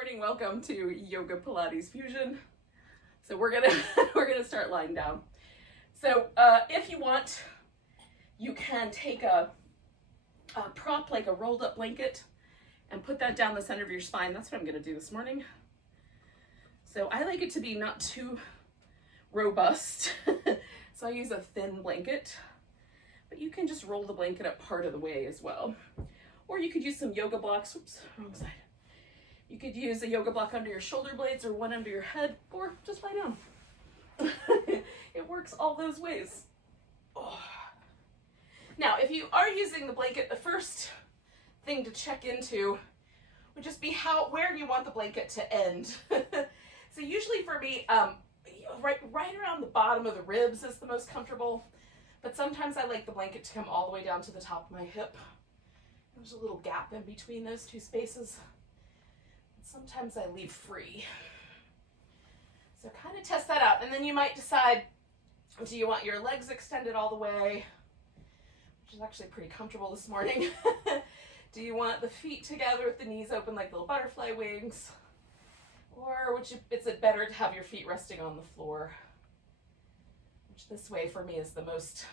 morning. Welcome to Yoga Pilates Fusion. So we're gonna start lying down. So if you want, you can take a prop like a rolled up blanket and put that down the center of your spine. That's what I'm gonna do this morning. So I like it to be not too robust. So I use a thin blanket, but you can just roll the blanket up part of the way as well. Or you could use some yoga blocks. Oops, wrong side. You could use a yoga block under your shoulder blades or one under your head, or just lie down. It works all those ways. Oh. Now, if you are using the blanket, the first thing to check into would just be where do you want the blanket to end? So usually for me, right around the bottom of the ribs is the most comfortable, but sometimes I like the blanket to come all the way down to the top of my hip. There's a little gap in between those two spaces. Sometimes I leave free. So kind of test that out, and then you might decide, do you want your legs extended all the way, which is actually pretty comfortable this morning. Do you want the feet together with the knees open like little butterfly wings? Or is it better to have your feet resting on the floor? Which this way for me is the most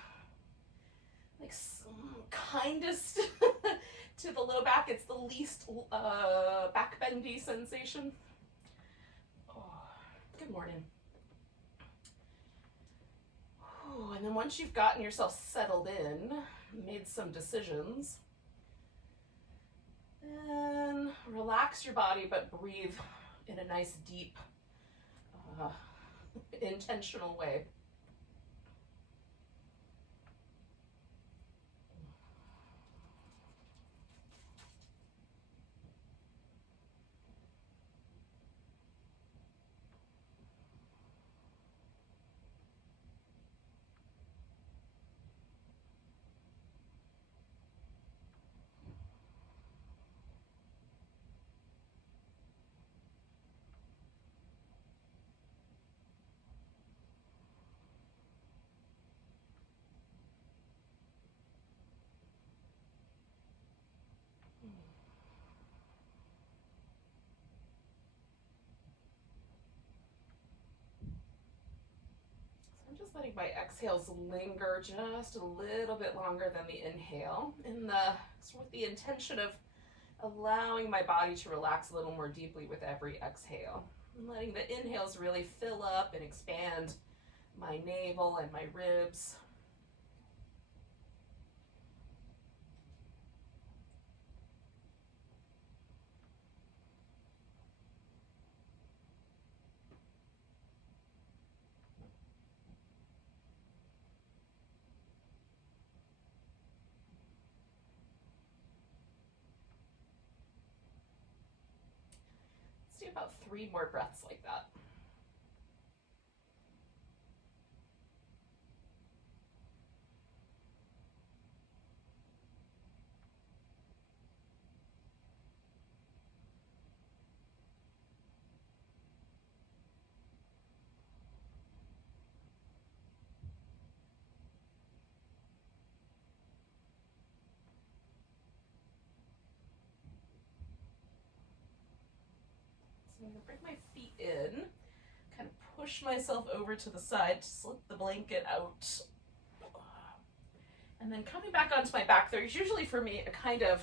kindest to the low back. It's the least back bendy sensation. Oh, good morning. Oh, and then once you've gotten yourself settled in, made some decisions, then relax your body, but breathe in a nice, deep, intentional way. I'm just letting my exhales linger just a little bit longer than the inhale, with the intention of allowing my body to relax a little more deeply with every exhale. I'm letting the inhales really fill up and expand my navel and my ribs. Let's do about 3 more breaths like that. So I'm going to bring my feet in, kind of push myself over to the side, slip the blanket out. And then coming back onto my back, there's usually for me a kind of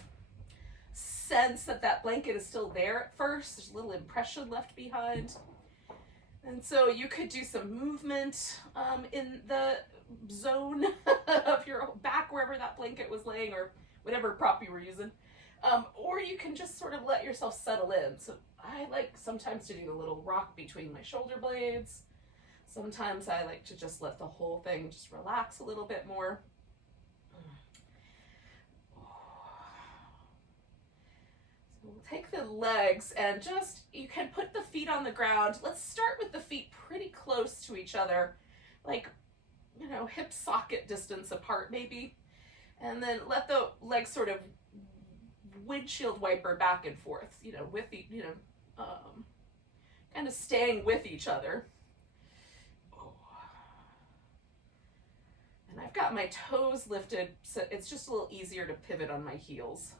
sense that blanket is still there at first. There's a little impression left behind. And so you could do some movement in the zone of your back, wherever that blanket was laying or whatever prop you were using. Or you can just sort of let yourself settle in. So I like sometimes to do a little rock between my shoulder blades. Sometimes I like to just let the whole thing just relax a little bit more. So we'll take the legs and you can put the feet on the ground. Let's start with the feet pretty close to each other, like, hip socket distance apart maybe. And then let the legs sort of windshield wiper back and forth, with the, kind of staying with each other. And I've got my toes lifted, so it's just a little easier to pivot on my heels.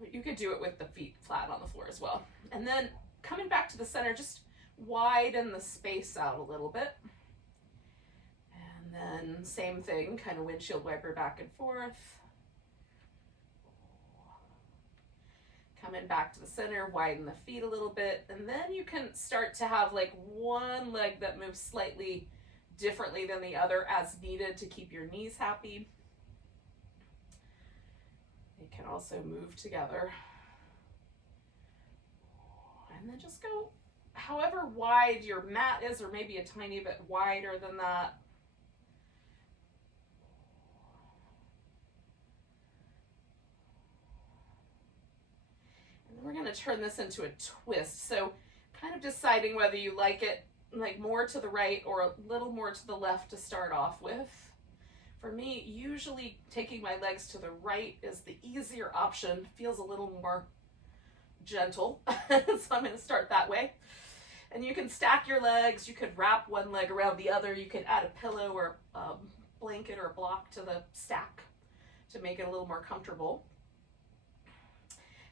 But you could do it with the feet flat on the floor as well. And then coming back to the center, just widen the space out a little bit. And then same thing, kind of windshield wiper back and forth. Coming back to the center, widen the feet a little bit, and then you can start to have like one leg that moves slightly differently than the other as needed to keep your knees happy. They can also move together. And then just go however wide your mat is, or maybe a tiny bit wider than that. We're going to turn this into a twist. So kind of deciding whether you like it like more to the right or a little more to the left to start off with. For me, usually taking my legs to the right is the easier option. Feels a little more gentle. So I'm going to start that way. And you can stack your legs. You could wrap one leg around the other. You could add a pillow or a blanket or a block to the stack to make it a little more comfortable.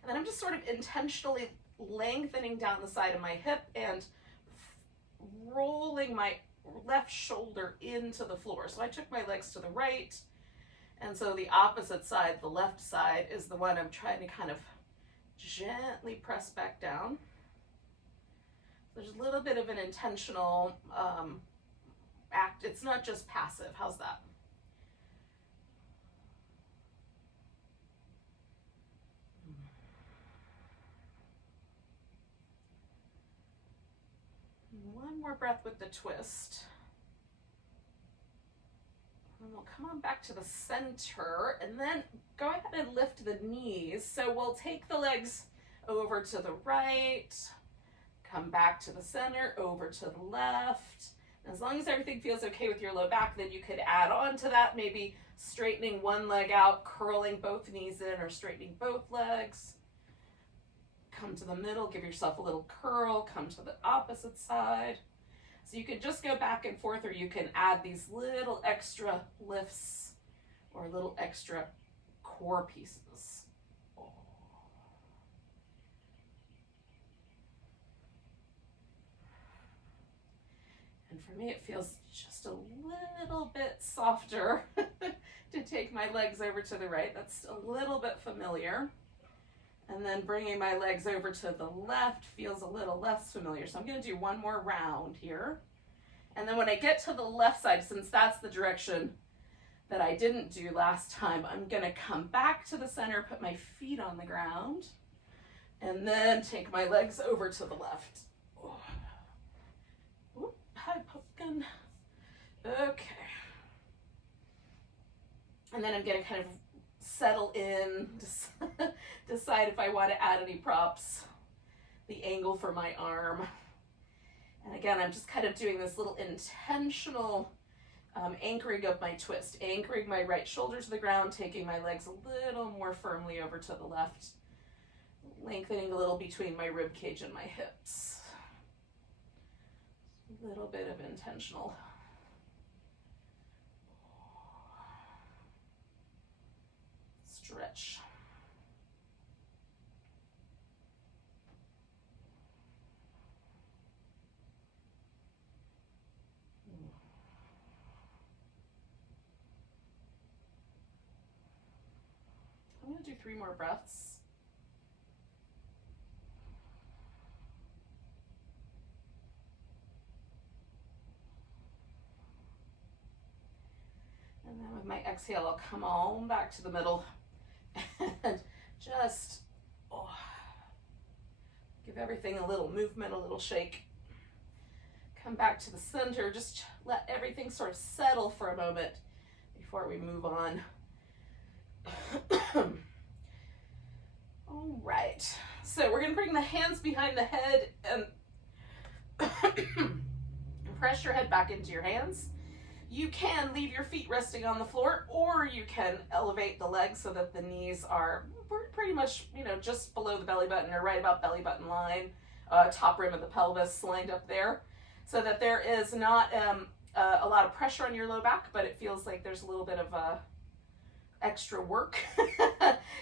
And then I'm just sort of intentionally lengthening down the side of my hip and rolling my left shoulder into the floor. So I took my legs to the right, and so the opposite side, the left side, is the one I'm trying to kind of gently press back down. There's a little bit of an intentional act. It's not just passive. How's that? One more breath with the twist. And we'll come on back to the center and then go ahead and lift the knees. So we'll take the legs over to the right, come back to the center, over to the left. And as long as everything feels okay with your low back, then you could add on to that, maybe straightening one leg out, curling both knees in, or straightening both legs. Come to the middle, give yourself a little curl, come to the opposite side. So you can just go back and forth, or you can add these little extra lifts or little extra core pieces. And for me, it feels just a little bit softer to take my legs over to the right. That's a little bit familiar. And then bringing my legs over to the left feels a little less familiar. So I'm going to do one more round here. And then when I get to the left side, since that's the direction that I didn't do last time, I'm going to come back to the center, put my feet on the ground, and then take my legs over to the left. Oh. Oop, hi, pumpkin. Okay. And then I'm going to kind of settle in, decide if I want to add any props, the angle for my arm. And again, I'm just kind of doing this little intentional anchoring of my twist, anchoring my right shoulder to the ground, taking my legs a little more firmly over to the left, lengthening a little between my rib cage and my hips. A little bit of intentional. Stretch. I'm going to do 3 more breaths. And then with my exhale, I'll come on back to the middle. And just give everything a little movement, a little shake. Come back to the center. Just let everything sort of settle for a moment before we move on. All right. So we're going to bring the hands behind the head and press your head back into your hands. You can leave your feet resting on the floor, or you can elevate the legs so that the knees are pretty much, just below the belly button or right about belly button line, top rim of the pelvis lined up there, so that there is not a lot of pressure on your low back, but it feels like there's a little bit of extra work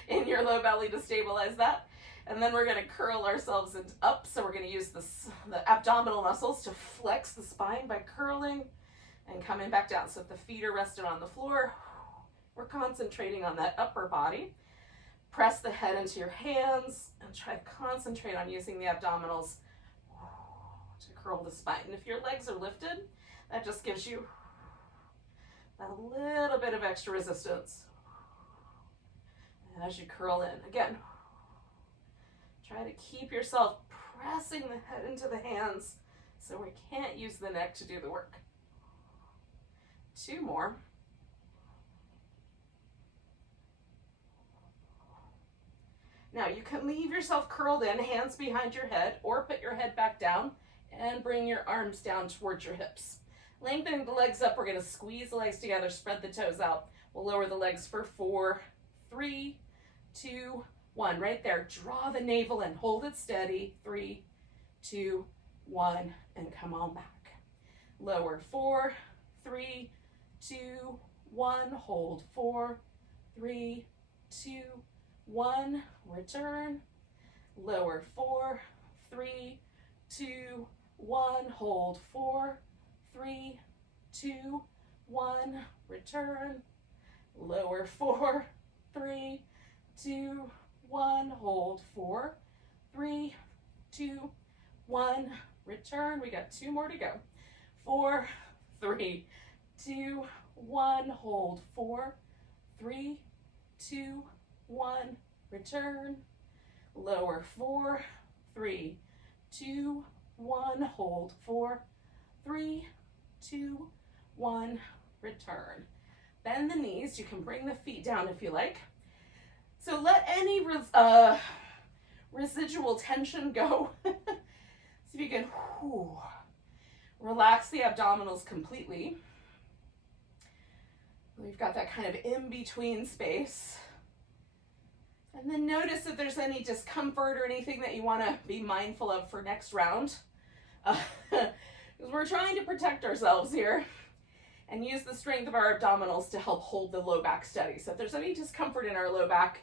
in your low belly to stabilize that. And then we're going to curl ourselves up. So we're going to use the abdominal muscles to flex the spine by curling and coming back down. So if the feet are rested on the floor, we're concentrating on that upper body. Press the head into your hands and try to concentrate on using the abdominals to curl the spine. And if your legs are lifted, that just gives you a little bit of extra resistance. And as you curl in, again, try to keep yourself pressing the head into the hands so we can't use the neck to do the work. 2 more. Now you can leave yourself curled in, hands behind your head, or put your head back down and bring your arms down towards your hips. Lengthening the legs up, we're going to squeeze the legs together, spread the toes out. We'll lower the legs for 4, 3, 2, 1. Right there, draw the navel in, hold it steady. 3, 2, 1, and come on back. Lower, 4, 3, 2, 1, hold. 4, 3, 2, 1, return, lower. 4, 3, 2, 1, hold. 4, 3, 2, 1, return, lower. 4, 3, 2, 1, hold. 4, 3, 2, 1, return. We got 2 more to go. 4, 3, 2, 1, hold. 4, 3, 2, 1, return, lower. 4, 3, 2, 1, hold. 4, 3, 2, 1, return. Bend the knees. You can bring the feet down if you like. So let any residual tension go. So if you can relax the abdominals completely. We've got that kind of in-between space. And then notice if there's any discomfort or anything that you want to be mindful of for next round. Because we're trying to protect ourselves here and use the strength of our abdominals to help hold the low back steady. So if there's any discomfort in our low back,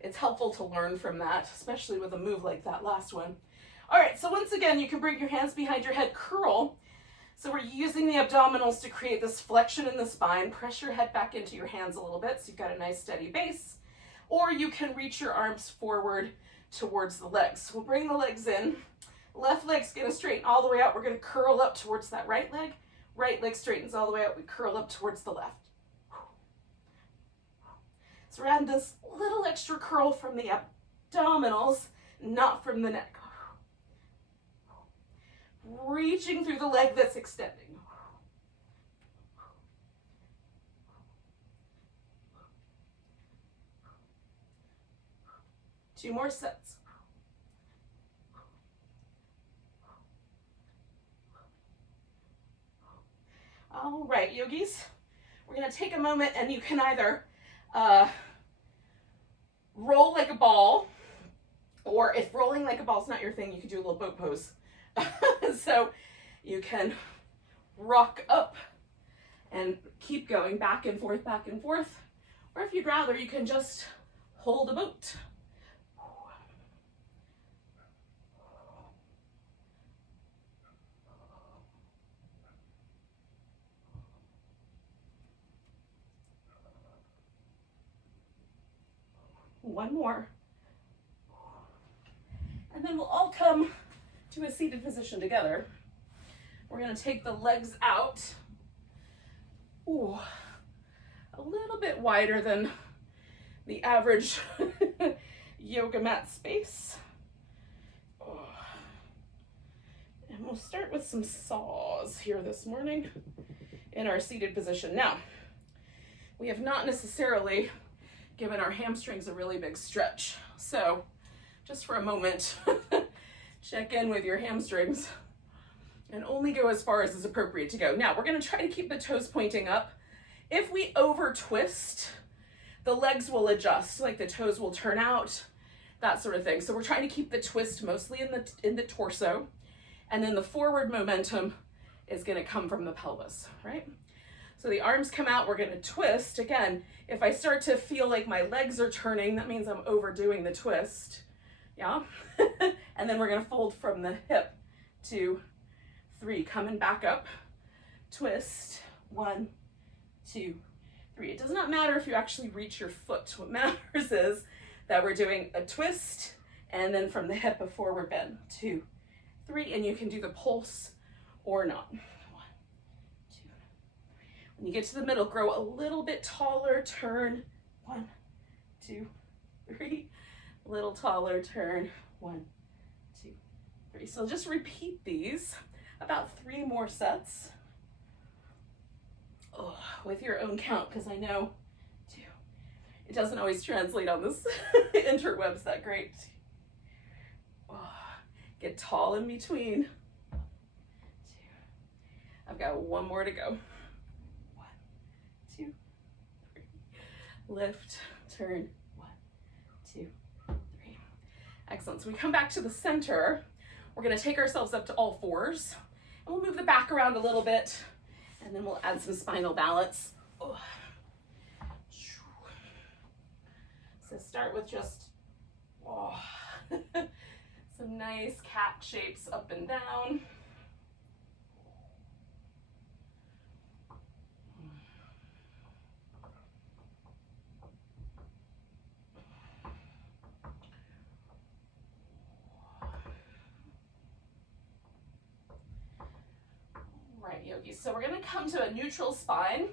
it's helpful to learn from that, especially with a move like that last one. All right, so once again, you can bring your hands behind your head, curl. So we're using the abdominals to create this flexion in the spine. Press your head back into your hands a little bit so you've got a nice steady base. Or you can reach your arms forward towards the legs. We'll bring the legs in. Left leg's gonna straighten all the way out. We're gonna curl up towards that right leg. Right leg straightens all the way out. We curl up towards the left. So we're adding this little extra curl from the abdominals, not from the neck. Reaching through the leg that's extending. 2 more sets. All right, yogis, we're going to take a moment and you can either roll like a ball, or if rolling like a ball is not your thing, you can do a little boat pose. So you can rock up and keep going back and forth, or if you'd rather, you can just hold a boat. One more. And then we'll all come to a seated position together. We're going to take the legs out. Ooh, a little bit wider than the average yoga mat space. Oh. And we'll start with some saws here this morning in our seated position. Now, we have not necessarily given our hamstrings a really big stretch. So just for a moment, check in with your hamstrings and only go as far as is appropriate to go. Now we're gonna try to keep the toes pointing up. If we over twist, the legs will adjust, like the toes will turn out, that sort of thing. So we're trying to keep the twist mostly in the torso, and then the forward momentum is gonna come from the pelvis, right? So the arms come out, we're gonna twist. Again, if I start to feel like my legs are turning, that means I'm overdoing the twist. Yeah? And then we're gonna fold from the hip, 2, 3, coming back up, twist, 1, 2, 3. It does not matter if you actually reach your foot. What matters is that we're doing a twist and then from the hip a forward bend, 2, 3, and you can do the pulse or not. 1, 2, 3. When you get to the middle, grow a little bit taller, turn, 1, 2, 3. A little taller, turn, 1, 2, 3. So just repeat these about 3 more sets with your own count, because I know it doesn't always translate on this interwebs that great. Get tall in between. 2. I've got 1 more to go. 1, 2, 3. Lift, turn, 1, 2, 3. Excellent. So we come back to the center. We're going to take ourselves up to all 4s, and we'll move the back around a little bit, and then we'll add some spinal balance. So start with just some nice cat shapes up and down. Right, yogis. So we're going to come to a neutral spine.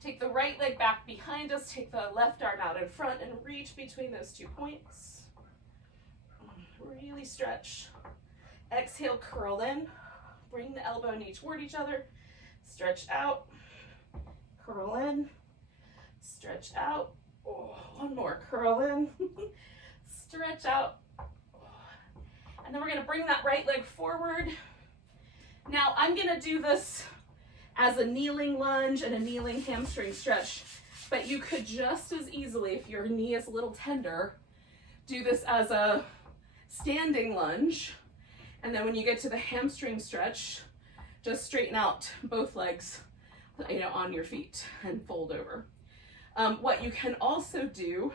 Take the right leg back behind us, take the left arm out in front, and reach between those 2 points. Really stretch. Exhale, curl in. Bring the elbow and knee toward each other. Stretch out. Curl in. Stretch out. 1 more. Curl in. Stretch out. And then we're going to bring that right leg forward. Now I'm going to do this as a kneeling lunge and a kneeling hamstring stretch, but you could just as easily, if your knee is a little tender, do this as a standing lunge, and then when you get to the hamstring stretch, just straighten out both legs, on your feet and fold over. What you can also do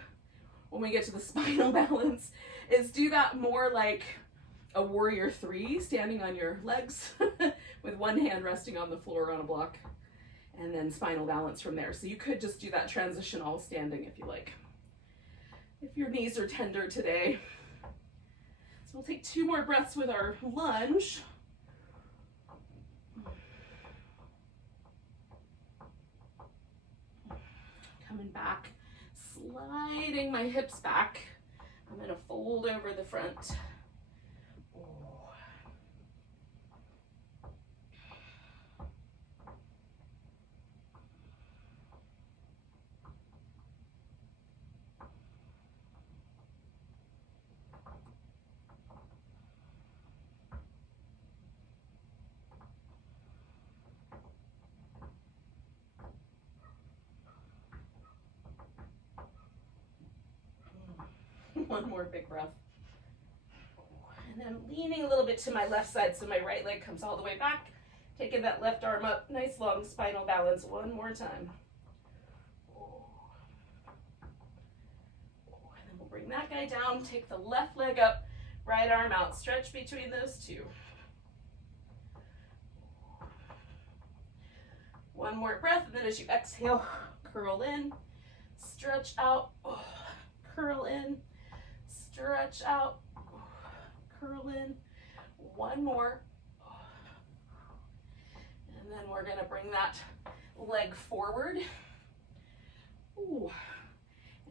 when we get to the spinal balance is do that more like a warrior 3, standing on your legs with 1 hand resting on the floor on a block, and then spinal balance from there. So you could just do that transition all standing if you like, if your knees are tender today. So we'll take 2 more breaths with our lunge. Coming back, sliding my hips back. I'm going to fold over the front. One more big breath. And then leaning a little bit to my left side so my right leg comes all the way back. Taking that left arm up, nice long spinal balance. 1 more time. And then we'll bring that guy down, take the left leg up, right arm out, stretch between those 2. 1 more breath, and then as you exhale, curl in, stretch out, curl in, stretch out, curl in. 1 more. And then we're going to bring that leg forward.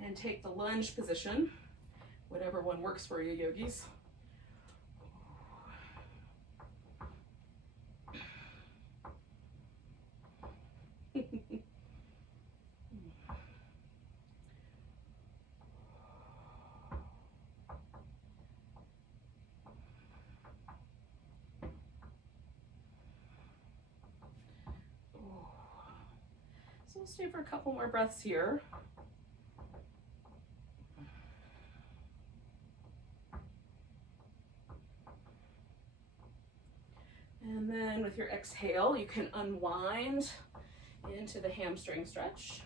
And take the lunge position, whatever one works for you, yogis. So we'll stay for a couple more breaths here. And then with your exhale, you can unwind into the hamstring stretch.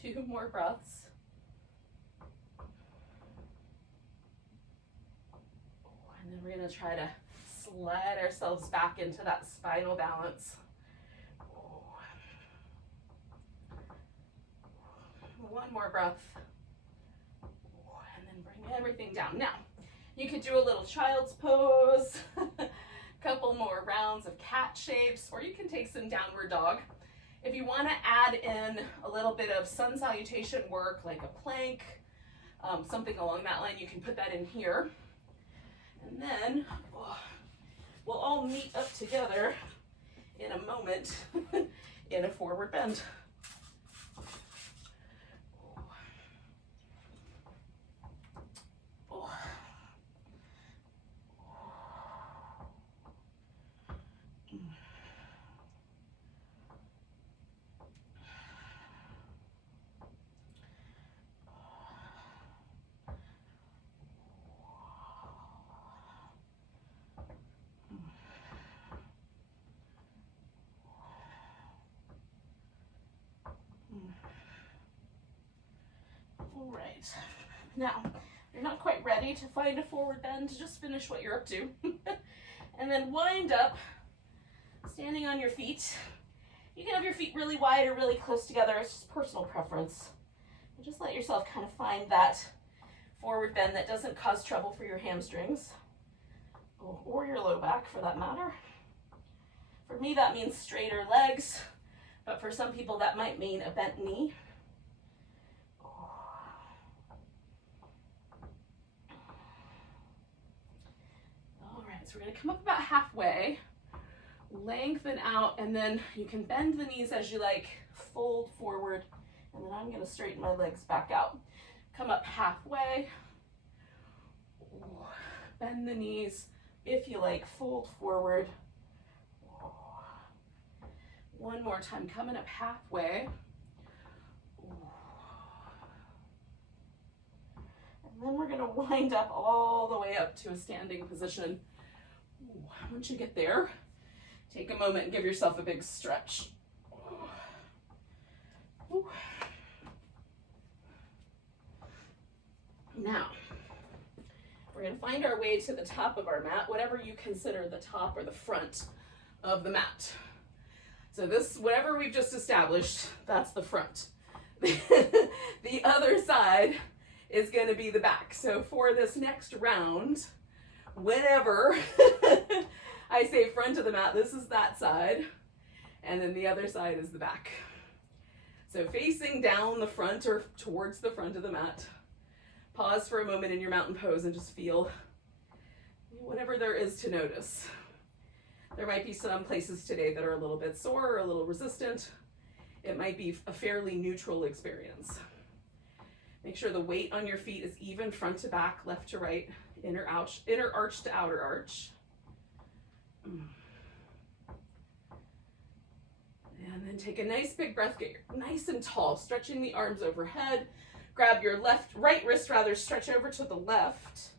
Two more breaths. And then we're going to try to slide ourselves back into that spinal balance. One more breath. And then bring everything down. Now, you could do a little child's pose, a couple more rounds of cat shapes, or you can take some downward dog. If you want to add in a little bit of sun salutation work, like a plank, something along that line, you can put that in here. And then we'll all meet up together in a moment in a forward bend. All right, now you're not quite ready to find a forward bend, just finish what you're up to. And then wind up, standing on your feet. You can have your feet really wide or really close together, it's just personal preference. And just let yourself kind of find that forward bend that doesn't cause trouble for your hamstrings, or your low back for that matter. For me, that means straighter legs, but for some people that might mean a bent knee. So we're going to come up about halfway, lengthen out, and then you can bend the knees as you like, fold forward, and then I'm going to straighten my legs back out. Come up halfway, bend the knees, if you like, fold forward. One more time, coming up halfway. And then we're going to wind up all the way up to a standing position. Once you get there, take a moment and give yourself a big stretch. Now, we're going to find our way to the top of our mat, whatever you consider the top or the front of the mat. So this, whatever we've just established, that's the front. The other side is going to be the back. So for this next round, whenever I say front of the mat, this is that side, and then the other side is the back. So facing down the front or towards the front of the mat. Pause for a moment in your mountain pose and just feel whatever there is to notice. There might be some places today that are a little bit sore or a little resistant. It might be a fairly neutral experience. Make sure the weight on your feet is even front to back, left to right, inner arch to outer arch. And then take a nice big breath, get nice and tall, stretching the arms overhead. Grab your right wrist, stretch over to the left.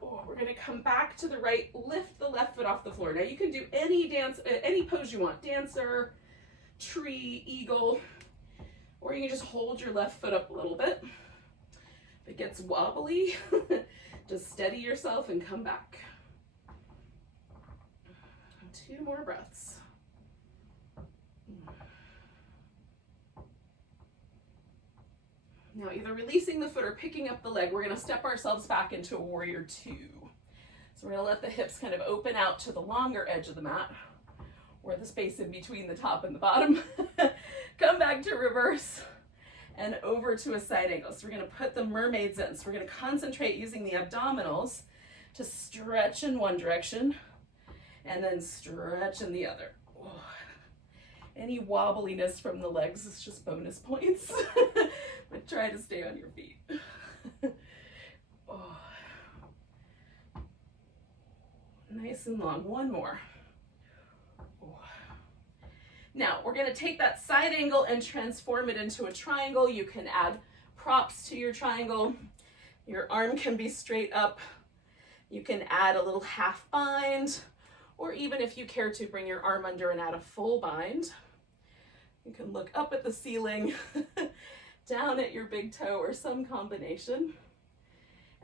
We're going to come back to the right, lift the left foot off the floor. Now you can do any pose you want, dancer, tree, eagle, or you can just hold your left foot up a little bit. If it gets wobbly, just steady yourself and come back. 2 more breaths. Now either releasing the foot or picking up the leg, we're going to step ourselves back into a warrior 2. So we're going to let the hips kind of open out to the longer edge of the mat, or the space in between the top and the bottom. Come back to reverse and over to a side angle. So we're going to put the mermaids in. So we're going to concentrate using the abdominals to stretch in one direction and then stretch in the other. Any wobbliness from the legs is just bonus points, but try to stay on your feet. Nice and long. One more. Now we're going to take that side angle and transform it into a triangle. You can add props to your triangle. Your arm can be straight up. You can add a little half bind, or even if you care to, bring your arm under and add a full bind. You can look up at the ceiling, down at your big toe, or some combination.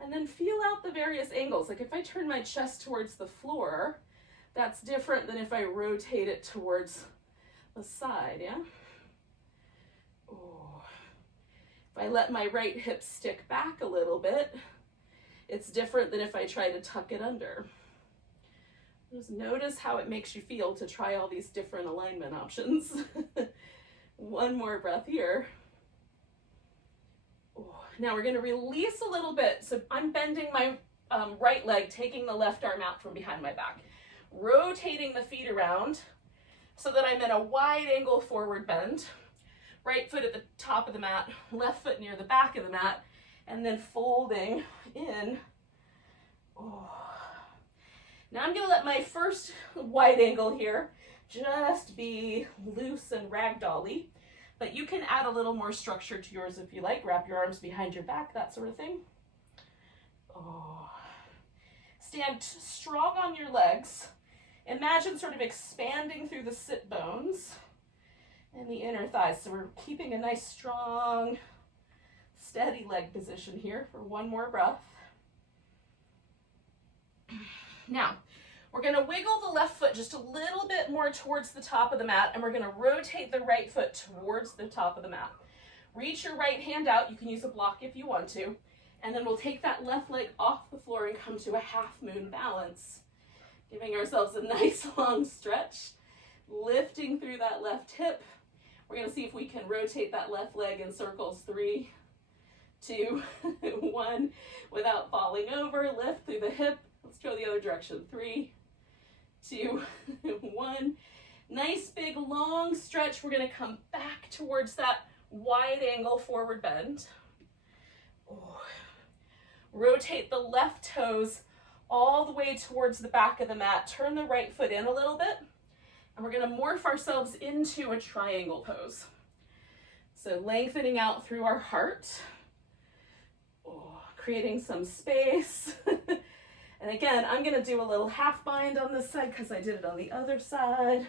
And then feel out the various angles. Like if I turn my chest towards the floor, that's different than if I rotate it towards the side, yeah? Oh. If I let my right hip stick back a little bit, it's different than if I try to tuck it under. Just notice how it makes you feel to try all these different alignment options. One more breath here. Oh. Now we're going to release a little bit. So I'm bending my right leg, taking the left arm out from behind my back, rotating the feet around so that I'm in a wide angle forward bend. Right foot at the top of the mat, left foot near the back of the mat, and then folding in. Oh. Now I'm going to let my first wide angle here just be loose and ragdolly, but you can add a little more structure to yours if you like. Wrap your arms behind your back, that sort of thing. Oh. Stand strong on your legs. Imagine sort of expanding through the sit bones and the inner thighs. So we're keeping a nice, strong, steady leg position here for one more breath. Now, we're going to wiggle the left foot just a little bit more towards the top of the mat, and we're going to rotate the right foot towards the top of the mat. Reach your right hand out. You can use a block if you want to. And then we'll take that left leg off the floor and come to a half moon balance. Giving ourselves a nice long stretch, lifting through that left hip. We're going to see if we can rotate that left leg in circles. 3, 2, 1, without falling over. Lift through the hip. Let's go the other direction. 3, 2, 1. Nice big long stretch. We're going to come back towards that wide angle forward bend. Oh. Rotate the left toes all the way towards the back of the mat. Turn the right foot in a little bit, and we're going to morph ourselves into a triangle pose. So lengthening out through our heart, creating some space. And again, I'm going to do a little half bind on this side because I did it on the other side.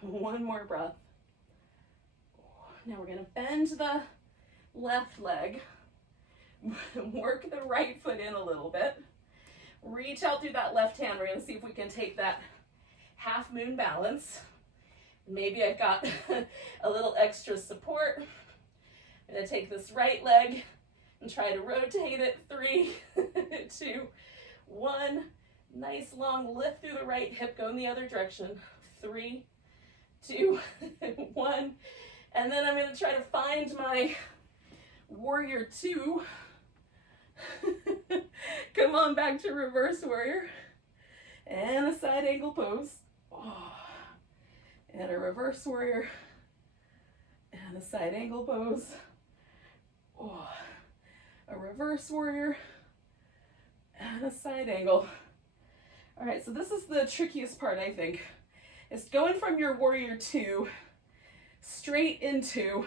One more breath. Now we're going to bend the left leg, work the right foot in a little bit, reach out through that left hand. We're going to see if we can take that half moon balance. Maybe I've got a little extra support. I'm going to take this right leg and try to rotate it. 3, 2, 1. Nice long lift through the right hip, go in the other direction. 3, 2, 1. And then I'm going to try to find my warrior 2. Come on back to reverse warrior. And a side angle pose. Oh. And a reverse warrior. And a side angle pose. Oh. A reverse warrior. And a side angle. All right, so this is the trickiest part, I think. It's going from your warrior 2 straight into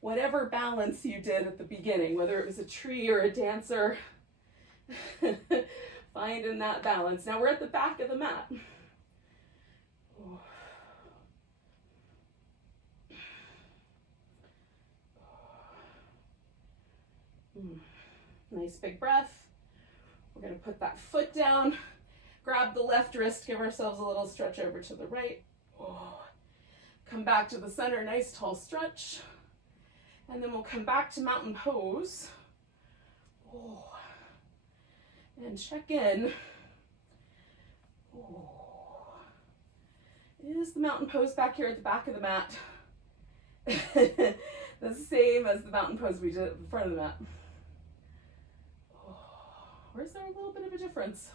whatever balance you did at the beginning, whether it was a tree or a dancer. Finding that balance. Now we're at the back of the mat. Nice big breath. We're going to put that foot down, grab the left wrist, give ourselves a little stretch over to the right. Come back to the center, nice tall stretch. And then we'll come back to mountain pose. And check in. Is the mountain pose back here at the back of the mat? The same as the mountain pose we did at the front of the mat. Oh, where's there a little bit of a difference?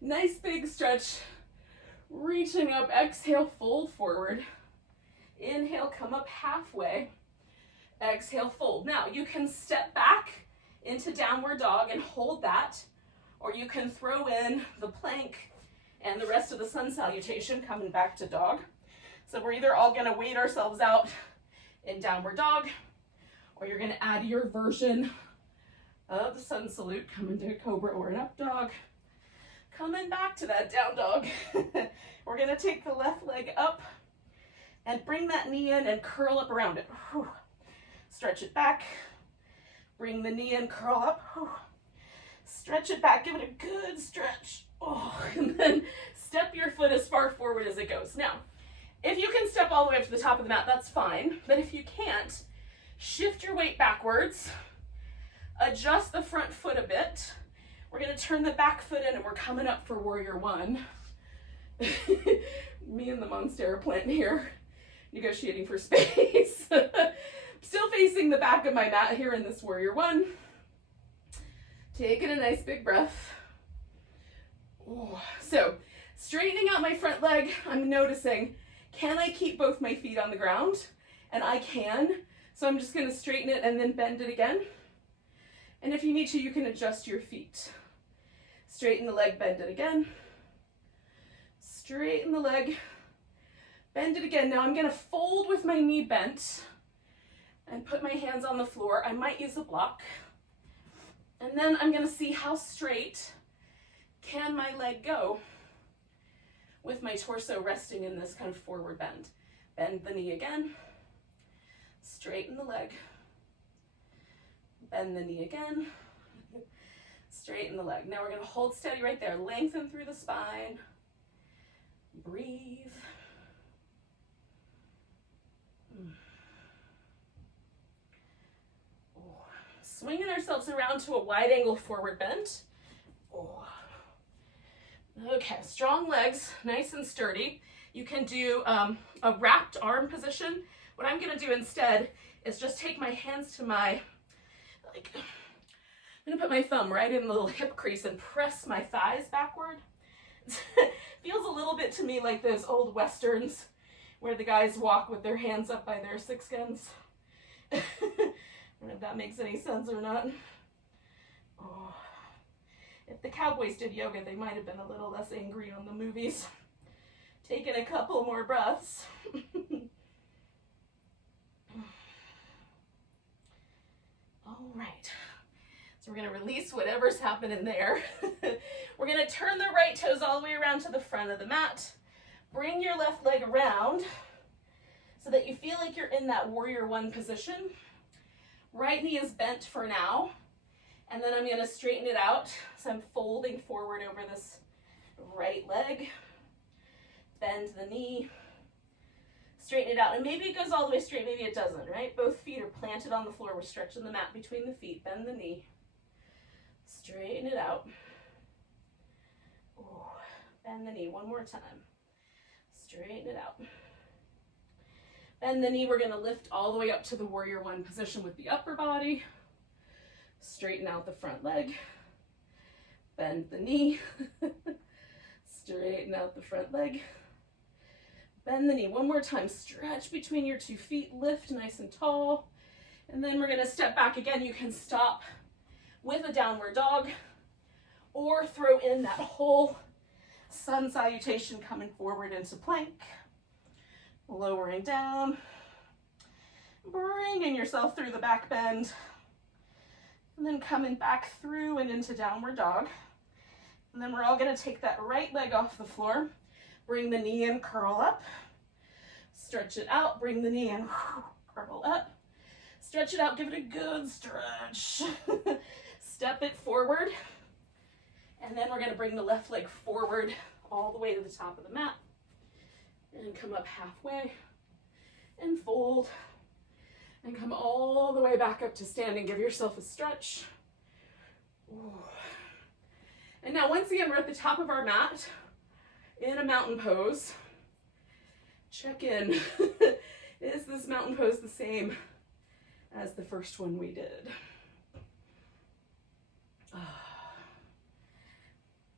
Nice big stretch. Reaching up, exhale, fold forward. Inhale, come up halfway. Exhale, fold. Now you can step back into downward dog and hold that, or you can throw in the plank and the rest of the sun salutation coming back to dog. So we're either all gonna wait ourselves out in downward dog, or you're gonna add your version of the sun salute, coming to Cobra or an up dog. Coming back to that down dog. We're gonna take the left leg up and bring that knee in and curl up around it. Whew. Stretch it back. Bring the knee in, curl up. Whew. Stretch it back, give it a good stretch. Oh, and then step your foot as far forward as it goes. Now, if you can step all the way up to the top of the mat, that's fine. But if you can't, shift your weight backwards. Adjust the front foot a bit. We're gonna turn the back foot in and we're coming up for warrior one. Me and the monster plant here, negotiating for space. Still facing the back of my mat here in this warrior one. Taking a nice big breath. Ooh. So straightening out my front leg, I'm noticing, can I keep both my feet on the ground? And I can. So I'm just gonna straighten it and then bend it again. And if you need to, you can adjust your feet. Straighten the leg, bend it again. Straighten the leg, bend it again. Now I'm gonna fold with my knee bent and put my hands on the floor. I might use a block. And then I'm gonna see how straight can my leg go with my torso resting in this kind of forward bend. Bend the knee again, straighten the leg, bend the knee again, straighten the leg. Now we're gonna hold steady right there. Lengthen through the spine. Breathe. Oh. Swinging ourselves around to a wide angle forward bend. Oh. Okay, strong legs, nice and sturdy. You can do a wrapped arm position. What I'm gonna do instead is just take my hands to my, I'm gonna put my thumb right in the little hip crease and press my thighs backward. Feels a little bit to me like those old westerns where the guys walk with their hands up by their six guns. I don't know if that makes any sense or not. Oh. If the cowboys did yoga, they might have been a little less angry on the movies. Taking a couple more breaths. All right. So we're gonna release whatever's happening there. We're gonna turn the right toes all the way around to the front of the mat. Bring your left leg around so that you feel like you're in that warrior one position. Right knee is bent for now. And then I'm gonna straighten it out. So I'm folding forward over this right leg. Bend the knee. Straighten it out. And maybe it goes all the way straight, maybe it doesn't, right? Both feet are planted on the floor. We're stretching the mat between the feet. Bend the knee. Straighten it out. Ooh. Bend the knee one more time. Straighten it out. Bend the knee. We're going to lift all the way up to the warrior one position with the upper body. Straighten out the front leg. Bend the knee. Straighten out the front leg. Bend the knee one more time. Stretch between your two feet. Lift nice and tall. And then we're going to step back again. You can stop with a downward dog or throw in that whole sun salutation coming forward into plank. Lowering down. Bringing yourself through the back bend. And then coming back through and into downward dog. And then we're all going to take that right leg off the floor. Bring the knee in, curl up. Stretch it out, bring the knee in, curl up. Stretch it out, give it a good stretch. Step it forward. And then we're going to bring the left leg forward all the way to the top of the mat. And come up halfway. And fold. And come all the way back up to standing. Give yourself a stretch. Ooh. And now once again, we're at the top of our mat in a mountain pose. Check in. Is this mountain pose the same as the first one we did?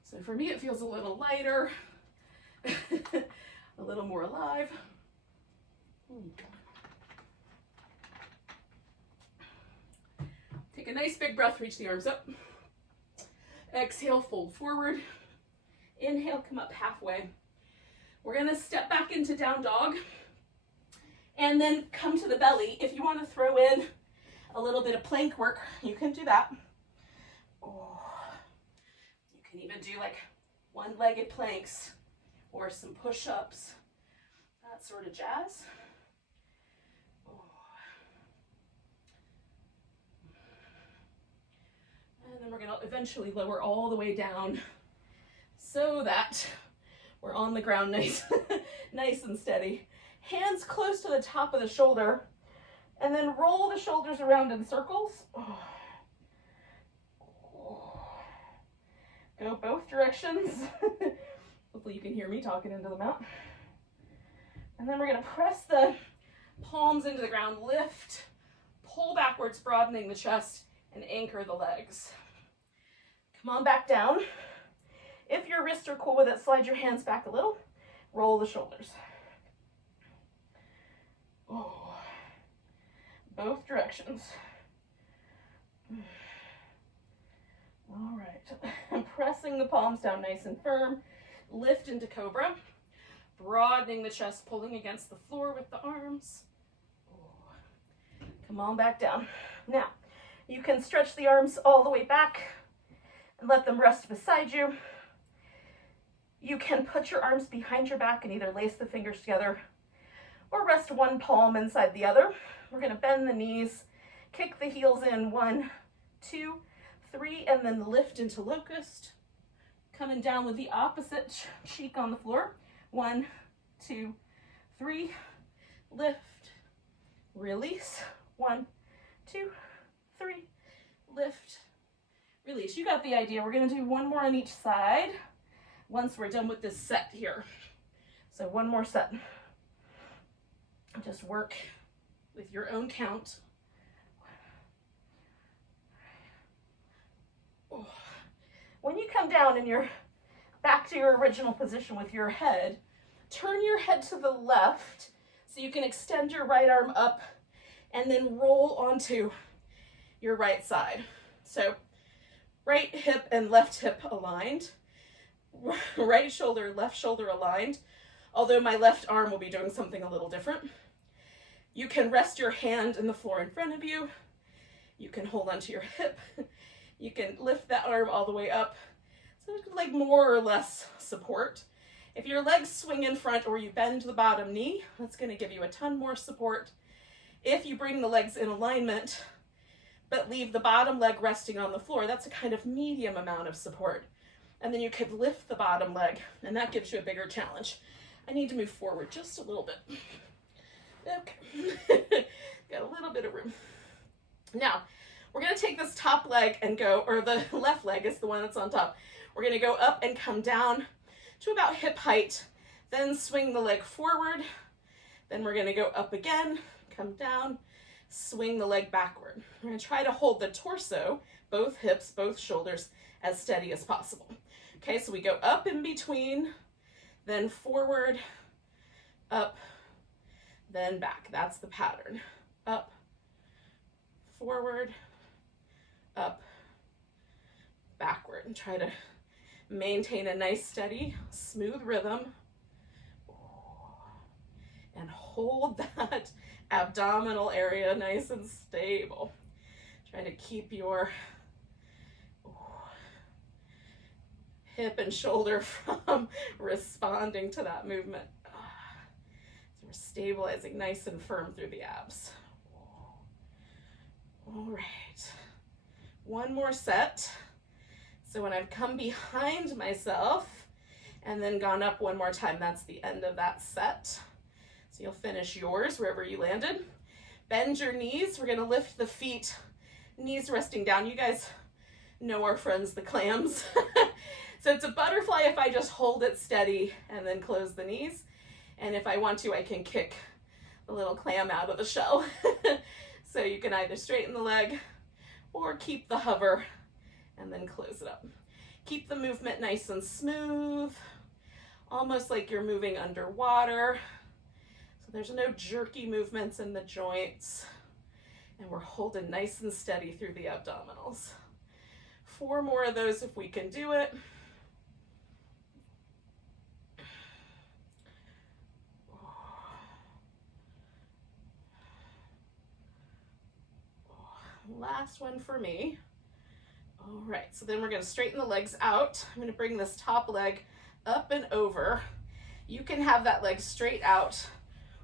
So for me, it feels a little lighter, a little more alive. Take a nice big breath, reach the arms up. Exhale, fold forward. Inhale, come up halfway. We're gonna step back into down dog and then come to the belly. If you wanna throw in a little bit of plank work, you can do that. Oh. You can even do like one-legged planks or some push-ups, that sort of jazz. And then we're gonna eventually lower all the way down so that we're on the ground nice, nice and steady. Hands close to the top of the shoulder, and then roll the shoulders around in circles. Go both directions. Hopefully you can hear me talking into the mount. And then we're gonna press the palms into the ground, lift, pull backwards, broadening the chest, and anchor the legs. Come on back down. If your wrists are cool with it, slide your hands back a little, roll the shoulders. Oh. Both directions. All right, I'm pressing the palms down nice and firm. Lift into Cobra, broadening the chest, pulling against the floor with the arms. Oh. Come on back down. Now, you can stretch the arms all the way back and let them rest beside you. You can put your arms behind your back and either lace the fingers together or rest one palm inside the other. We're gonna bend the knees, kick the heels in, 1, 2, 3, and then lift into locust. Coming down with the opposite cheek on the floor. 1, 2, 3, lift, release. 1, 2, 3, lift, release. You got the idea. We're gonna do one more on each side once we're done with this set here. So one more set. Just work with your own count. When you come down and you're back to your original position with your head, turn your head to the left so you can extend your right arm up and then roll onto your right side. So right hip and left hip aligned, right shoulder, left shoulder aligned, although my left arm will be doing something a little different. You can rest your hand in the floor in front of you. You can hold onto your hip. You can lift that arm all the way up. So like more or less support. If your legs swing in front or you bend the bottom knee, that's going to give you a ton more support. If you bring the legs in alignment, but leave the bottom leg resting on the floor, that's a kind of medium amount of support. And then you could lift the bottom leg, and that gives you a bigger challenge. I need to move forward just a little bit. Okay, got a little bit of room. Now, we're gonna take this top leg and go, or the left leg is the one that's on top. We're gonna go up and come down to about hip height, then swing the leg forward. Then we're gonna go up again, come down, swing the leg backward. We're gonna try to hold the torso, both hips, both shoulders, as steady as possible. Okay, so we go up in between, then forward, up, then back. That's the pattern. Up, forward, up, backward. And try to maintain a nice, steady, smooth rhythm. And hold that abdominal area nice and stable. Try to keep your hip and shoulder from responding to that movement. So we're stabilizing nice and firm through the abs. All right, one more set. So when I've come behind myself and then gone up one more time, that's the end of that set. So you'll finish yours wherever you landed. Bend your knees. We're gonna lift the feet, knees resting down. You guys know our friends, the clams. So it's a butterfly if I just hold it steady and then close the knees. And if I want to, I can kick the little clam out of the shell. So you can either straighten the leg or keep the hover and then close it up. Keep the movement nice and smooth, almost like you're moving underwater. So there's no jerky movements in the joints. And we're holding nice and steady through the abdominals. 4 more of those if we can do it. Last one for me. All right, so then we're going to straighten the legs out. I'm going to bring this top leg up and over. You can have that leg straight out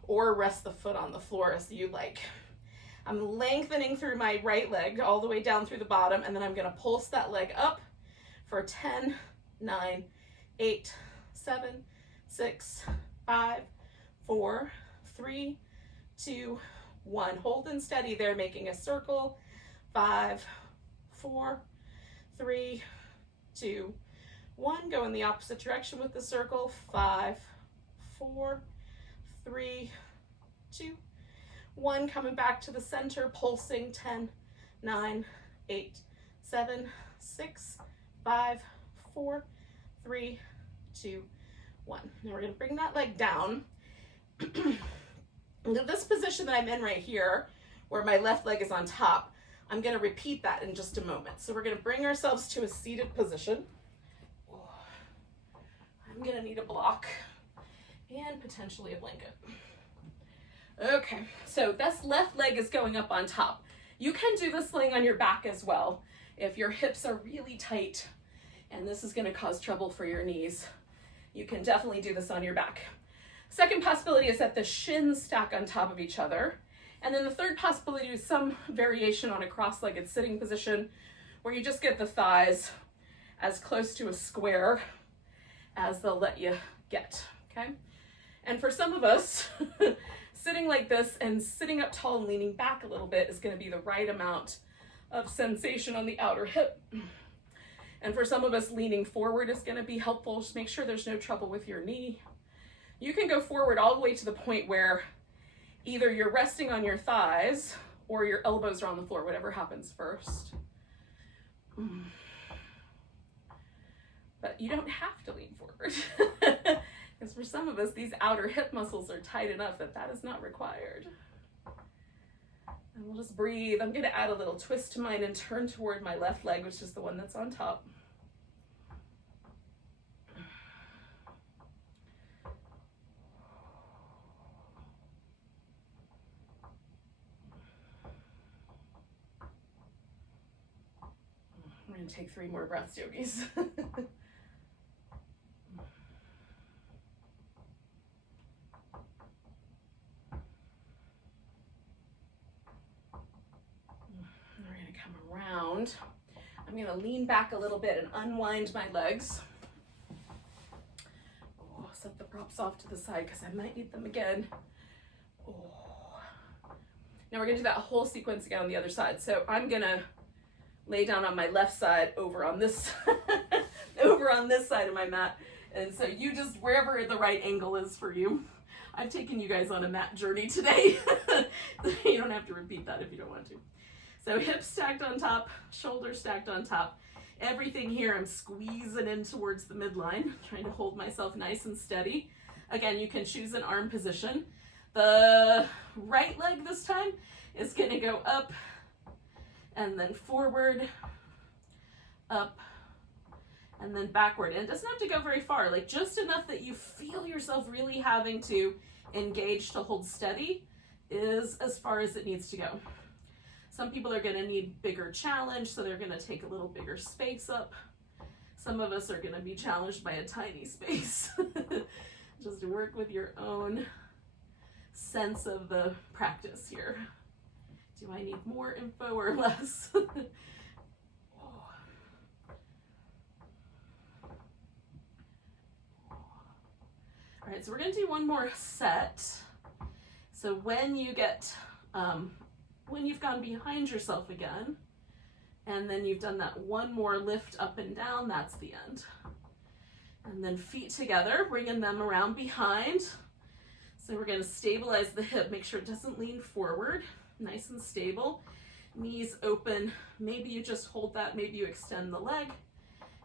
or rest the foot on the floor as you like. I'm lengthening through my right leg all the way down through the bottom, and then I'm going to pulse that leg up for 10, 9, 8, 7, 6, 5, 4, 3, 2, 1. Hold and steady there, making a circle. 5, 4, 3, 2, 1. Go in the opposite direction with the circle. 5, 4, 3, 2, 1. Coming back to the center, pulsing. 10, 9, 8, 7, 6, 5, 4, 3, 2, 1. Now we're going to bring that leg down. This position that I'm in right here, where my left leg is on top, I'm going to repeat that in just a moment. So we're going to bring ourselves to a seated position. I'm going to need a block and potentially a blanket. Okay, so this left leg is going up on top. You can do this laying on your back as well if your hips are really tight and this is going to cause trouble for your knees. You can definitely do this on your back. Second possibility is that the shins stack on top of each other. And then the third possibility is some variation on a cross-legged sitting position where you just get the thighs as close to a square as they'll let you get, okay? And for some of us, sitting like this and sitting up tall and leaning back a little bit is going to be the right amount of sensation on the outer hip. And for some of us, leaning forward is going to be helpful. Just make sure there's no trouble with your knee. You can go forward all the way to the point where either you're resting on your thighs or your elbows are on the floor, whatever happens first. But you don't have to lean forward. Because for some of us, these outer hip muscles are tight enough that that is not required. And we'll just breathe. I'm going to add a little twist to mine and turn toward my left leg, which is the one that's on top. I'm going to take 3 more breaths, yogis. Around. I'm going to lean back a little bit and unwind my legs. Oh, set the props off to the side because I might need them again. Oh. Now we're going to do that whole sequence again on the other side. So I'm going to lay down on my left side over on this over on this side of my mat. And so you just, wherever the right angle is for you. I've taken you guys on a mat journey today. You don't have to repeat that if you don't want to. So hips stacked on top, shoulders stacked on top. Everything here I'm squeezing in towards the midline, trying to hold myself nice and steady. Again, you can choose an arm position. The right leg this time is going to go up and then forward, up, and then backward. And it doesn't have to go very far, like just enough that you feel yourself really having to engage to hold steady is as far as it needs to go. Some people are going to need bigger challenge, so they're going to take a little bigger space up. Some of us are going to be challenged by a tiny space. Just work with your own sense of the practice here. Do I need more info or less? All right, so we're going to do one more set. So when you get when you've gone behind yourself again, and then you've done that one more lift up and down, that's the end. And then feet together, bringing them around behind. So we're going to stabilize the hip, make sure it doesn't lean forward, nice and stable. Knees open, maybe you just hold that, maybe you extend the leg,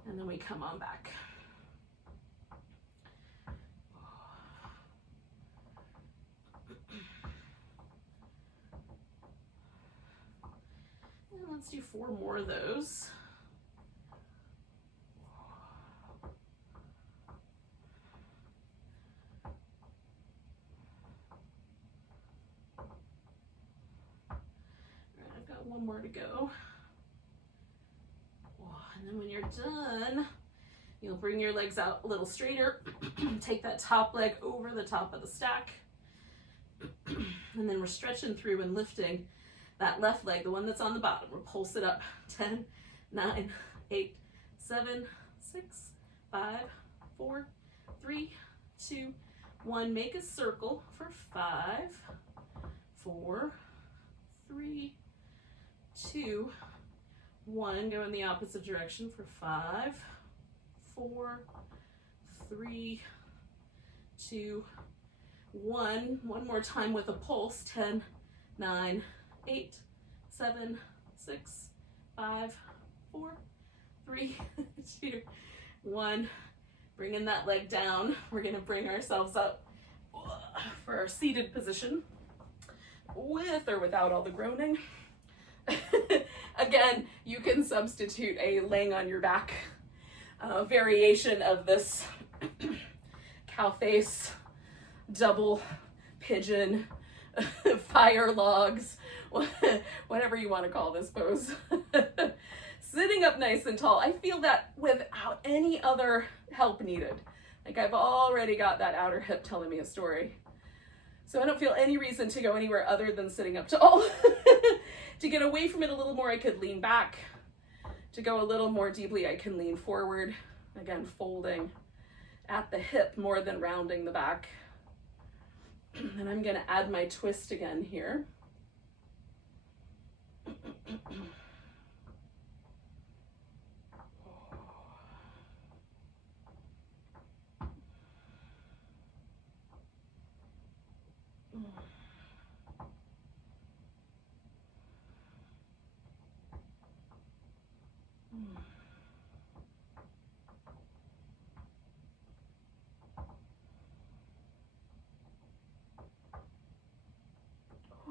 and then we come on back. And let's do 4 more of those. One more to go. And then when you're done, you'll bring your legs out a little straighter. Take that top leg over the top of the stack. And then we're stretching through and lifting that left leg, the one that's on the bottom. We'll pulse it up. 10, 9, 8, 7, 6, 5, 4, 3, 2, 1. Make a circle for 5, 4, 3, 2, 1. Go in the opposite direction for 5, 4, 3, 2, 1. One more time with a pulse. 10, 9, 8, 7, 6, 5, 4, 3, 2, 1. Bringing that leg down. We're going to bring ourselves up for our seated position with or without all the groaning. Again, you can substitute a laying on your back variation of this cow face, double pigeon, fire logs, whatever you want to call this pose. Sitting up nice and tall. I feel that without any other help needed. Like I've already got that outer hip telling me a story. So I don't feel any reason to go anywhere other than sitting up tall. To get away from it a little more, I could lean back. To go a little more deeply, I can lean forward. Again, folding at the hip more than rounding the back. And I'm going to add my twist again here.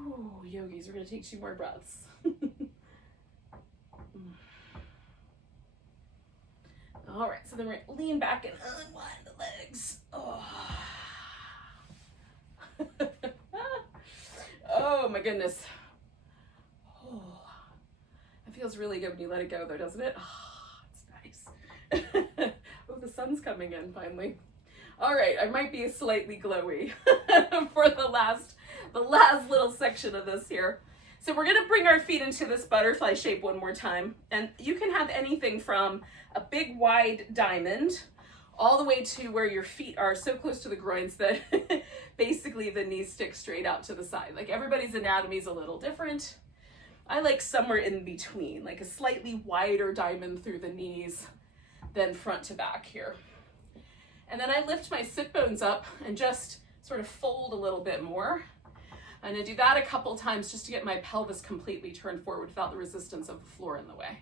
Oh, yogis, we're going to take 2 more breaths. All right, so then we're going to lean back and unwind the legs. Oh. Oh my goodness. Oh, it feels really good when you let it go though, doesn't it? Oh, it's nice. Oh, the sun's coming in finally. All right, I might be slightly glowy for the last little section of this here. So we're gonna bring our feet into this butterfly shape one more time. And you can have anything from a big wide diamond all the way to where your feet are so close to the groins that basically the knees stick straight out to the side. Like everybody's anatomy is a little different. I like somewhere in between, like a slightly wider diamond through the knees than front to back here. And then I lift my sit bones up and just sort of fold a little bit more. I'm gonna do that a couple times just to get my pelvis completely turned forward without the resistance of the floor in the way.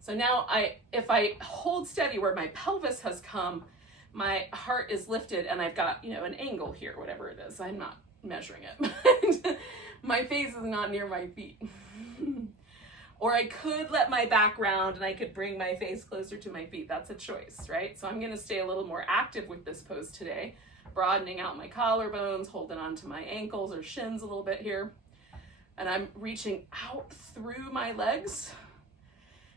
So now if I hold steady where my pelvis has come, my heart is lifted and I've got, an angle here, whatever it is. I'm not measuring it. My face is not near my feet. Or I could let my back round and I could bring my face closer to my feet. That's a choice, right? So I'm gonna stay a little more active with this pose today, broadening out my collarbones, holding onto my ankles or shins a little bit here. And I'm reaching out through my legs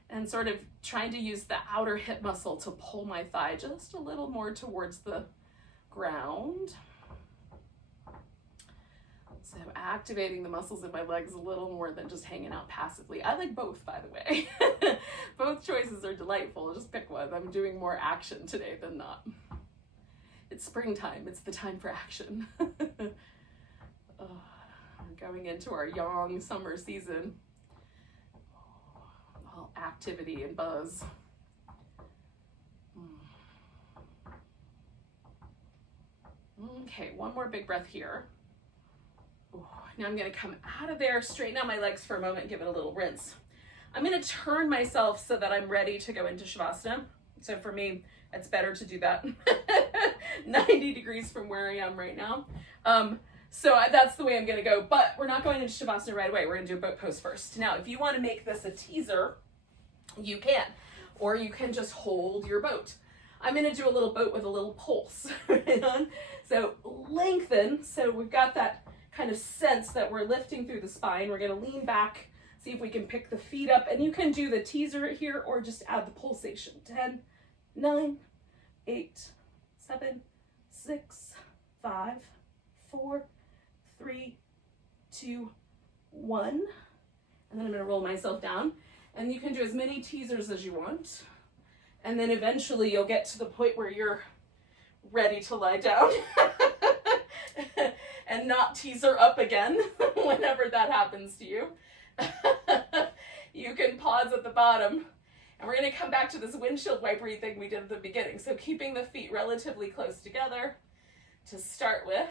and sort of trying to use the outer hip muscle to pull my thigh just a little more towards the ground. So activating the muscles in my legs a little more than just hanging out passively. I like both, by the way. Both choices are delightful. Just pick one. I'm doing more action today than not. It's springtime. It's the time for action. We're going into our yang summer season. All activity and buzz. Okay, one more big breath here. Ooh, now I'm gonna come out of there, straighten out my legs for a moment, give it a little rinse. I'm gonna turn myself so that I'm ready to go into Shavasana. So for me, it's better to do that 90 degrees from where I am right now. That's the way I'm gonna go, but we're not going into Shavasana right away. We're gonna do a boat pose first. Now, if you wanna make this a teaser, you can, or you can just hold your boat. I'm gonna do a little boat with a little pulse, right on? So lengthen, so we've got that kind of sense that we're lifting through the spine. We're gonna lean back, see if we can pick the feet up, and you can do the teaser here or just add the pulsation. 10, 9, 8, 7, 6, 5, 4, 3, 2, 1. And then I'm gonna roll myself down. And you can do as many teasers as you want. And then eventually you'll get to the point where you're ready to lie down and not teaser up again whenever that happens to you. You can pause at the bottom. And we're gonna come back to this windshield wipery thing we did at the beginning. So keeping the feet relatively close together to start with.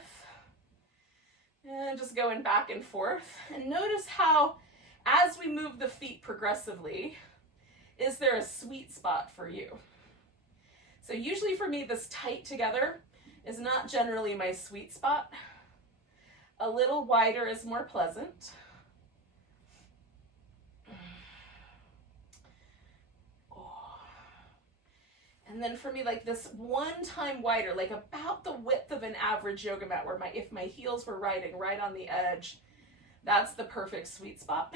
And just going back and forth. And notice how, as we move the feet progressively, is there a sweet spot for you? So usually for me, this tight together is not generally my sweet spot. A little wider is more pleasant. And then for me, like this one time wider, like about the width of an average yoga mat, where if my heels were riding right on the edge, that's the perfect sweet spot.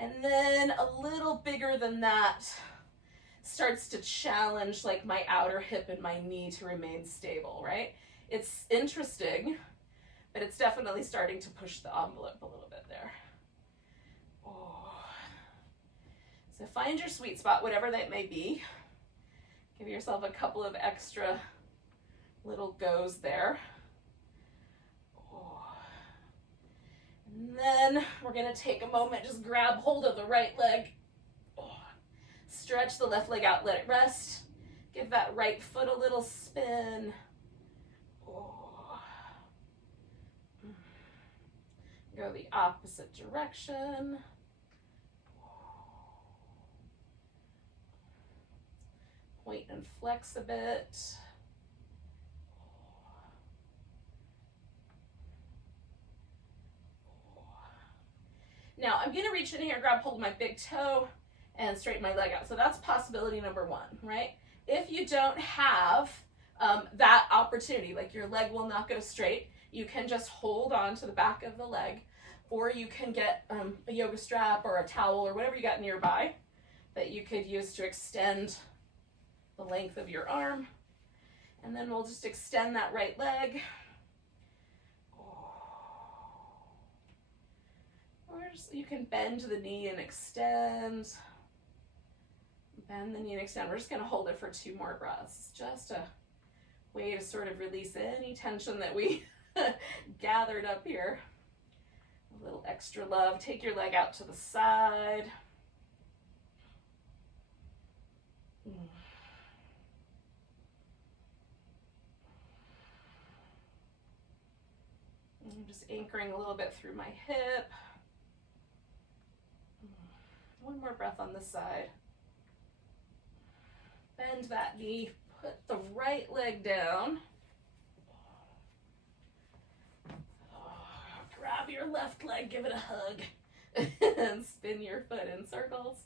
And then a little bigger than that starts to challenge like my outer hip and my knee to remain stable, right? It's interesting, but it's definitely starting to push the envelope a little bit there. So find your sweet spot, whatever that may be. Give yourself a couple of extra little goes there. And then we're gonna take a moment, just grab hold of the right leg. Stretch the left leg out, let it rest. Give that right foot a little spin. Go the opposite direction. Point and flex a bit. Now I'm gonna reach in here, grab hold of my big toe and straighten my leg out. So that's possibility number one, right? If you don't have that opportunity, like your leg will not go straight, you can just hold on to the back of the leg, or you can get a yoga strap or a towel or whatever you got nearby that you could use to extend the length of your arm. And then we'll just extend that right leg. Or just, you can bend the knee and extend. Bend the knee and extend. We're just gonna hold it for 2 more breaths. Just a way to sort of release any tension that we gathered up here. A little extra love. Take your leg out to the side. I'm just anchoring a little bit through my hip. One more breath on this side. Bend that knee, put the right leg down. Grab your left leg, give it a hug, and spin your foot in circles.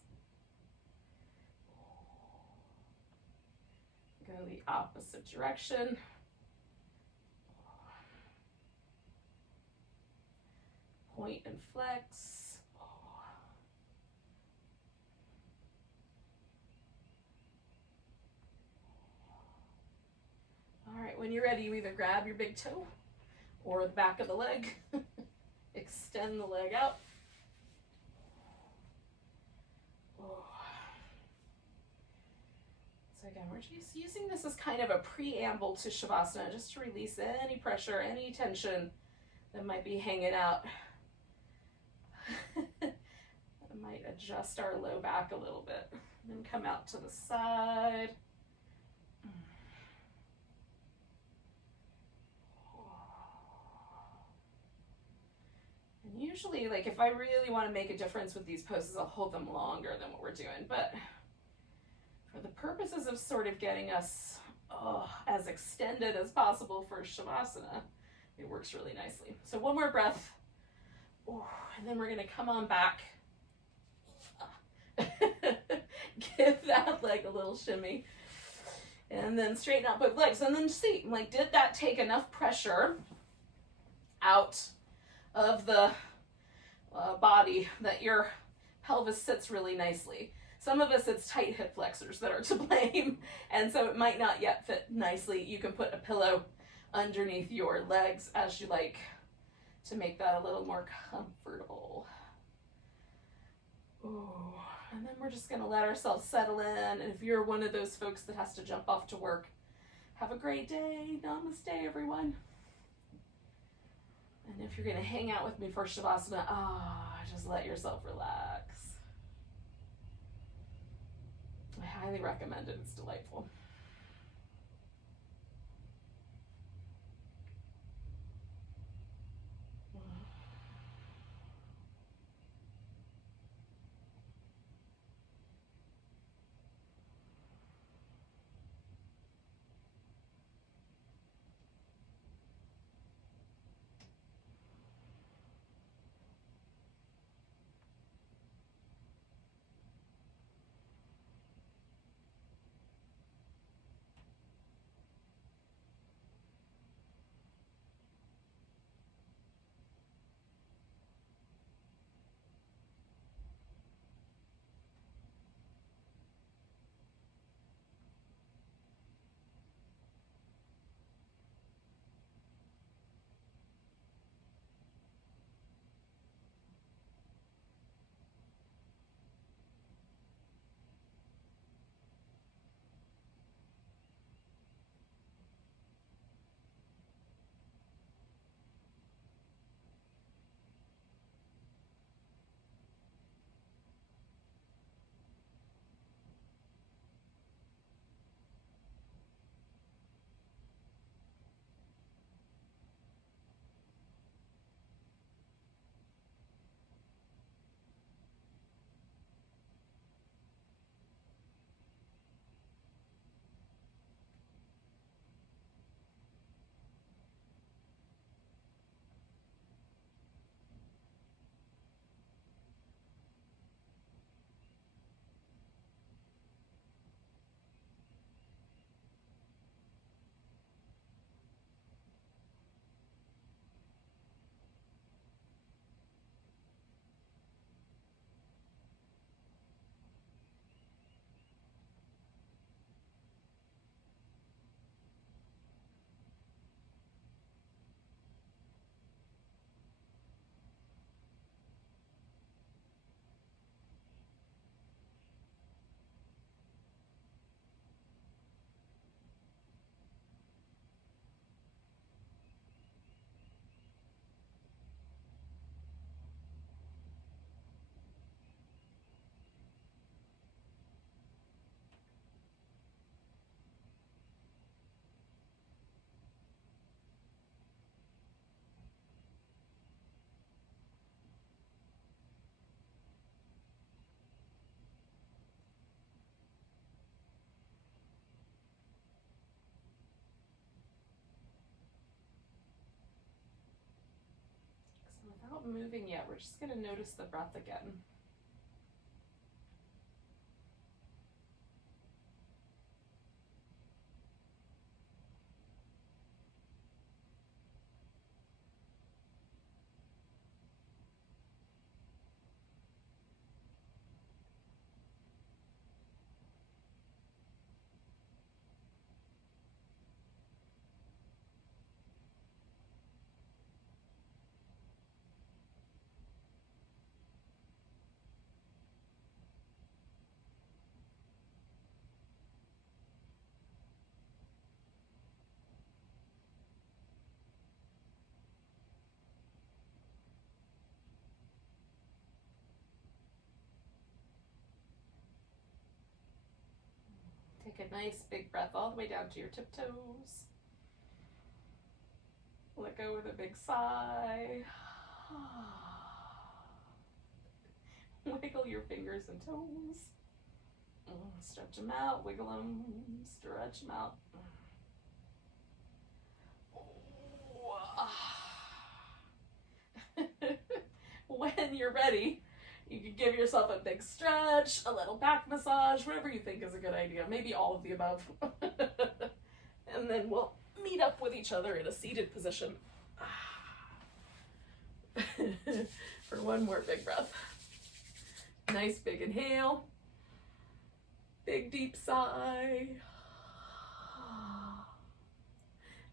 Go the opposite direction. Point and flex. All right, when you're ready, you either grab your big toe or the back of the leg, extend the leg out. So again, we're just using this as kind of a preamble to Shavasana, just to release any pressure, any tension that might be hanging out. I might adjust our low back a little bit and come out to the side. Usually, like, if I really want to make a difference with these poses, I'll hold them longer than what we're doing. But for the purposes of sort of getting us as extended as possible for Shavasana, it works really nicely. So one more breath. Ooh, and then we're going to come on back. Give that leg a little shimmy. And then straighten out both legs. And then see, like, did that take enough pressure out of the body that your pelvis sits really nicely? Some of us, it's tight hip flexors that are to blame, and so it might not yet fit nicely. You can put a pillow underneath your legs as you like to make that a little more comfortable. Ooh. And then we're just going to let ourselves settle in. And if you're one of those folks that has to jump off to work, have a great day. Namaste, everyone. And if you're going to hang out with me for Shavasana, just let yourself relax. I highly recommend it. It's delightful. Without moving yet, we're just going to notice the breath again. Take a nice big breath all the way down to your tiptoes. Let go with a big sigh. Wiggle your fingers and toes. Stretch them out, wiggle them, stretch them out. When you're ready, you can give yourself a big stretch, a little back massage, whatever you think is a good idea. Maybe all of the above. And then we'll meet up with each other in a seated position. For one more big breath. Nice big inhale. Big deep sigh.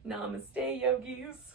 Namaste, yogis.